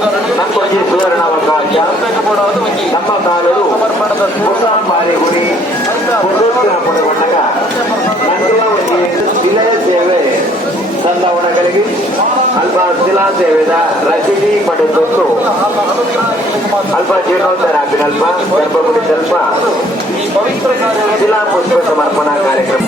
ನಮ್ಮೊಂದು ಸುವರ್ಣಾವಕಾಶ ನಮ್ಮ ಕಾಲರು ಹೊಸ ಮಾರಿಗುಡಿ ಪುನಗೊಂಡಾಗ ನಂತರ ಶಿಲೆಯ ಸೇವೆ ಸಂದಾವಣ కలిగి ಅಲ್ಪ ಶಿಲಾ ಸೇವೆದ ರಸೀದಿ ಪಡೆದೊಂದು ಅಲ್ಪ ಜೀರ್ಣೋದ್ಧಾರ ಅಲ್ಪ ಗರ್ಭಗುಡಿ ಸ್ವಲ್ಪ ಶಿಲಾ ಪುಷ್ಪ ಸಮರ್ಪಣಾ ಕಾರ್ಯಕ್ರಮ.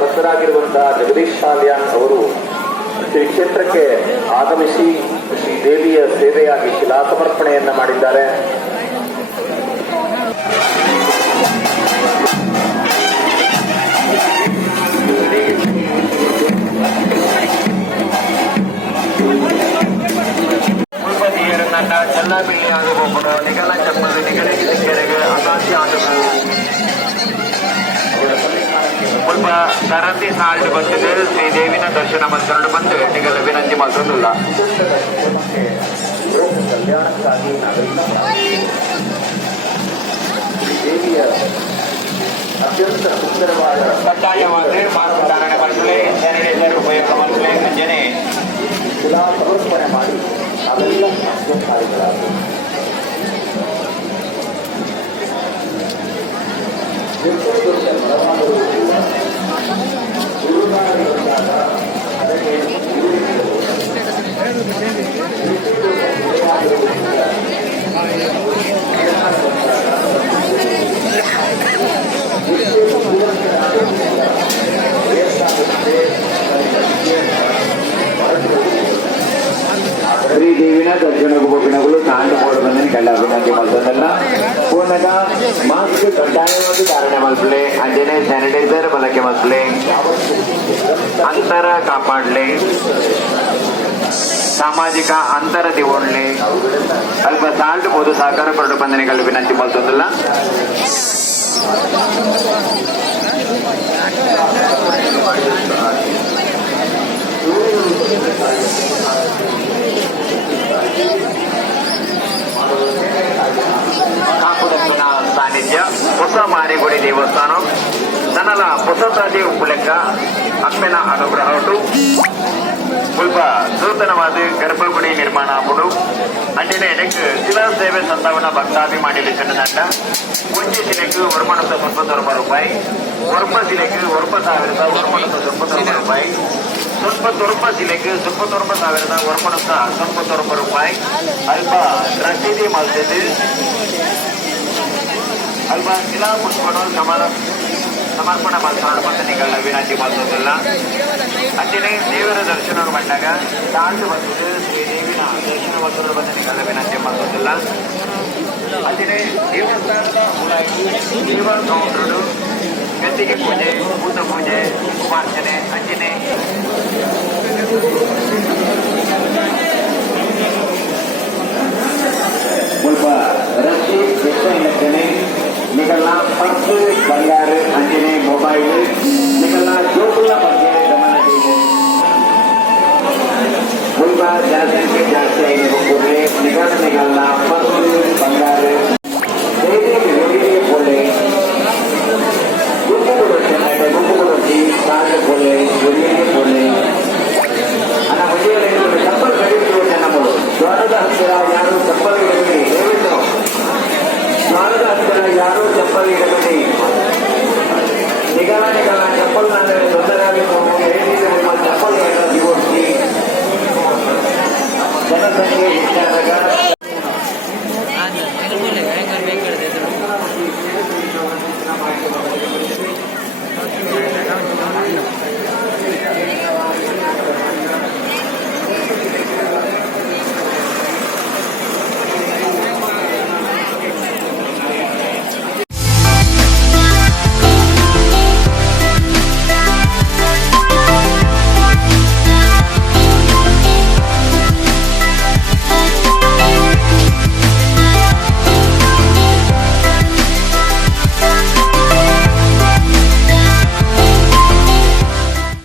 ಭಕ್ತರಾಗಿರುವಂತಹ ಜಗದೀಶ್ ಶಾಲ್ಯಾನ್ ಅವರು ಶ್ರೀ ಕ್ಷೇತ್ರಕ್ಕೆ ಆಗಮಿಸಿ ಶ್ರೀ ದೇವಿಯ ಸೇವೆಯಾಗಿ ಶಿಲಾ ಸಮರ್ಪಣೆಯನ್ನ ಮಾಡಿದ್ದಾರೆ. ಎಲ್ಲ ಬಿಲ್ಲಿ ಆಗಬಹುದು ನಿಗಲ ಚಪ್ಪಲು ನಿಗಲಿಗೆ ಕೆರೆಗೆ ಅಸಾಧ್ಯ ಆಗಬಹುದು. ಸ್ವಲ್ಪ ಸರತಿ ಸಾಲ್ಟ್ ಬಂದಿದೆ. ಶ್ರೀದೇವಿನ ದರ್ಶನ ಮಾಡ್ಕೊಂಡು ಬಂದು ನಿಗಲ ವಿನಂತಿ ಮಾಡೋದಿಲ್ಲ. ಕಲ್ಯಾಣಕ್ಕಾಗಿ ದೇವಿಯ ಅತ್ಯಂತ ಸುಂದರವಾದ ಕಡ್ಡಾಯವಾಗಿ ಮಾರ್ಗಧಾರಣೆ ಮಾಡಲೇ ಸ್ಯಾನಿಟೈಸರ್ ಉಪಯೋಗ ಮಾಡಲೇ ಮುಂಜಾನೆ ಶಿಲಾ ಸಮರ್ಪಣೆ ಮಾಡಿ ಅವೆಲ್ಲ ಕಾರ್ಯಗಳಾದವು. శ్రీదేవిన దర్శనకు పోపినప్పుడు తాండు పోవడం కళ్ళ అభినంది మల్పదಲ್ಲ పూర్ణగా ಮಾಸ್ಕ್ ಕಡ್ಡಾಯವಾಗಿ ಧಾರಣೆ ಮಲ್ಪಲೆ ಅಂಜನೆ ಸ್ಯಾನಿಟೈಸರ್ ಬಳಕೆ ಮಲ್ಪಲೆ ಅಂತರ ಕಾಪಾಡಲೆ ಸಾಮಾಜಿಕ ಅಂತರ ತಿಳ್ಕೊಳ್ಳೆ ಅಲ್ಪ ಸಾಲ್ಟ್ ಪೊದು ಸಹಕಾರ ಕೊರಡು ಬಂಧನೆಗಳು ವಿನಂತಿ ಮಲ್ಪದಲ್ಲ. ಕಾಪುದಪ್ಪನ ಸಾನ್ನಿಧ್ಯ ಹೊಸ ಮಾರಿಗುಡಿ ದೇವಸ್ಥಾನ ನನಲ ಹೊಸದಾದಿ ಉಪ್ಪುಲೆಕ್ಕ ಅಪ್ಪನ ಅನುಗ್ರಹ ಸ್ವಲ್ಪ ನೂತನವಾದ ಗರ್ಭಗುಡಿ ನಿರ್ಮಾಣ ಆಗುಡು ಅಂಟಿನ ಎನಕ್ಕೆ ಶಿಲಾ ಸೇವೆ ಸಂತಾವನ ಭಕ್ತಾಭಿಮಾನಿ ತಂಡ ಮುಂಚೆ ಶಿಲೆಗೆ ವರ್ಷ 90 ರೂಪಾಯಿ ವರ್ಷ ಶಿಲೆಗೆ ವರ್ಷ 90 ರೂಪಾಯಿ ಸ್ವಲ್ಪ ಶಿಲೆಗೆ 90,000 ವರ್ಷ 90 ರೂಪಾಯಿ ಅಲ್ಪ ರಸೀದಿ ಮಲ್ಸಿದ್ದು ಅಲ್ಪ ಶಿಲಾ ಪುಷ್ಪಗಳು ಸಮರ್ಪಣಾ ಮಾಡ್ಕೊಳ್ಳೋ ವಿನಂತಿ ಮಾಡೋದಿಲ್ಲ ಅಂತೆಯೇ ದೇವರ ದರ್ಶನ ಬಂದಾಗ ತಾಂಡು ಬಂದು ಶ್ರೀದೇವಿನ ದರ್ಶನ ಮಾಡೋದ್ರ ಬಂದ ವಿನಂತಿ ಮಾಡೋದಿಲ್ಲ ಅಂತೆಯೇ ದೇವಸ್ಥಾನದ ದೇವ ಗೌಂಡ್ರು ಗದ್ದಿಗೆ ಪೂಜೆ ಭೂತ ಪೂಜೆ ಕುಮಾರ್ಚನೆ ಅಂಜನೆ ಸ್ವಲ್ಪ ರಶಿ ಹೆಚ್ಚಿನ ನಿಗಲ್ನ ಪರ್ಸು ಬಂಗಾರ ಅಂಜನೆ ಮೊಬೈಲ್ ನಿಗಲ್ನ ಜೋಗುಳ ಬಗ್ಗೆ ಗಮನ ನೀಡಿ ಸ್ವಲ್ಪ ಜನಸಂಖ್ಯೆ ಜಾಸ್ತಿ ಆಗಿದೆ ಹೋಗ್ಬಿಟ್ರೆ ನಿಗಲ್ನ ಪರ್ಸು ಬಂಗಾರ ಪೊಲೆ ಗುಂಪುಗೊಳಿಸಿ ಸಾಲ ಪೊಲೆ ಪೊಲೆ ಅನ್ನ ಮದುವೆ ಚಪ್ಪಲ್ ಕಡಿಯುತ್ತಿರುವ ಜನಗಳು ಜ್ವರದ ಹತ್ತಿರ ಯಾರು ಚಪ್ಪಲ್ ಇಡಬೇಡಿ ದಯವಿಟ್ಟು ಜ್ವರದ ಹತ್ತಿರ ಯಾರು ಚಪ್ಪಲ್ ಇಡಬೇಡಿ ನಿಗಲ ಚಪ್ಪಲ್